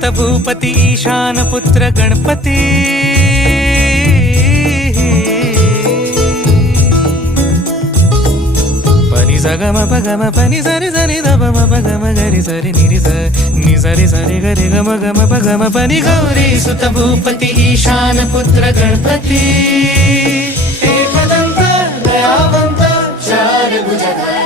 सुत भूपती ईशान पुत्र गणपती पनि सगम पगम पनि सरि सरि ध म पगम गरि सरि नि नि सरि सरि गरि गम गम पगम पनि गौरी सुत भूपती ईशान पुत्र गणपती एकदंत दयावंत चार भुजगा